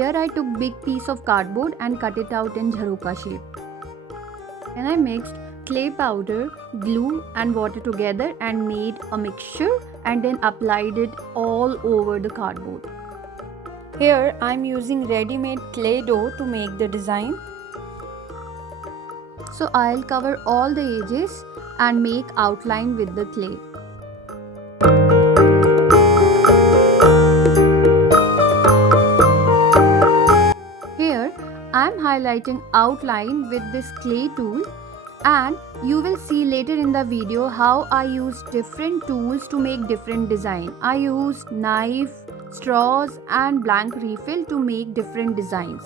Here I took big piece of cardboard and cut it out in Jharokha shape. Then I mixed clay powder, glue and water together and made a mixture and then applied it all over the cardboard. Here I am using ready-made clay dough to make the design. So I'll cover all the edges and make outline with the clay. Here I am highlighting outline with this clay tool, and you will see later in the video how I use different tools to make different design. I used knife, straws and blank refill to make different designs.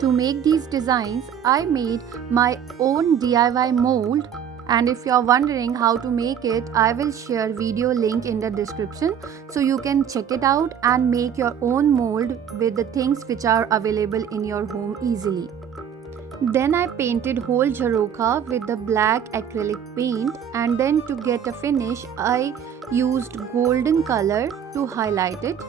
To make these designs, I made my own DIY mold, and if you are wondering how to make it, I will share video link in the description so you can check it out and make your own mold with the things which are available in your home easily. Then I painted whole Jharokha with the black acrylic paint, and then to get a finish I used golden color to highlight it.